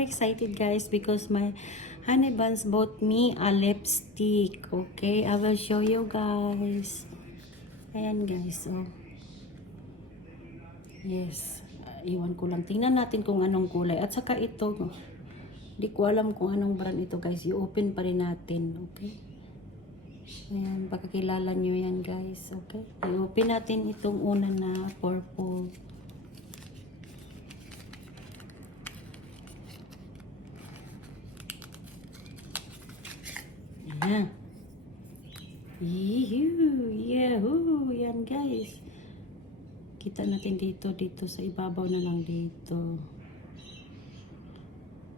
very excited guys because my honey buns bought me a lipstick. Okay, I will show you guys. Ayan guys, oh. Yes. Iwan ko lang. Tingnan natin kung anong kulay. At saka ito, hindi ko alam kung anong brand ito guys. I-open pa rin natin. Okay? Ayan, pakakilala nyo yan guys. Okay? I-open natin itong una na purple. Ayan. Yahoo! Yan guys. Kita natin dito sa ibabaw na lang dito.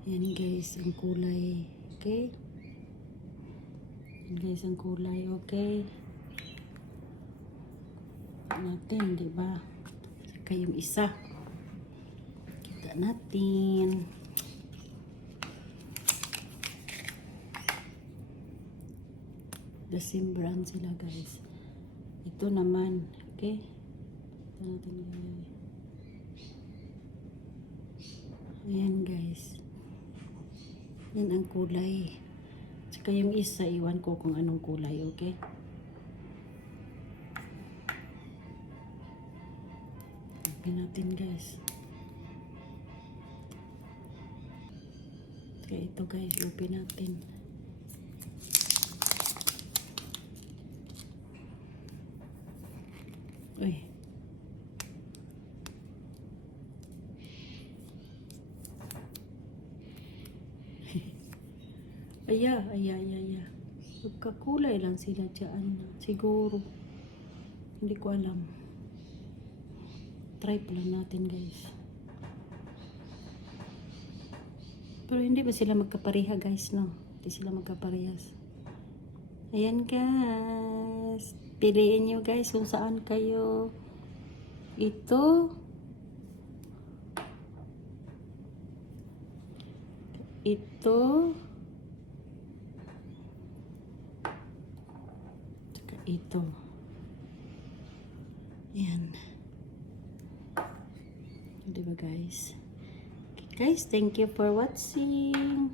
Yan guys, ang kulay. Okay? Yan guys, ang kulay. Okay? Natin, di ba? Saka yung isa. Kita natin. The same brand sila guys. Ito naman. Okay? Ayan guys, yan ang kulay. Tsaka yung isa, iwan ko kung anong kulay. Okay, open natin guys. Okay, ito guys, open natin. Uy, Aya. Magkakulay lang sila dyan. Siguro. Hindi ko alam. Try pa lang natin guys. Pero hindi ba sila magkapareha guys, no? Hindi sila magkaparehas. Ayan guys. Piliin nyo guys kung saan kayo. Ito. Ito. Ayan. Diba guys? Okay guys, thank you for watching.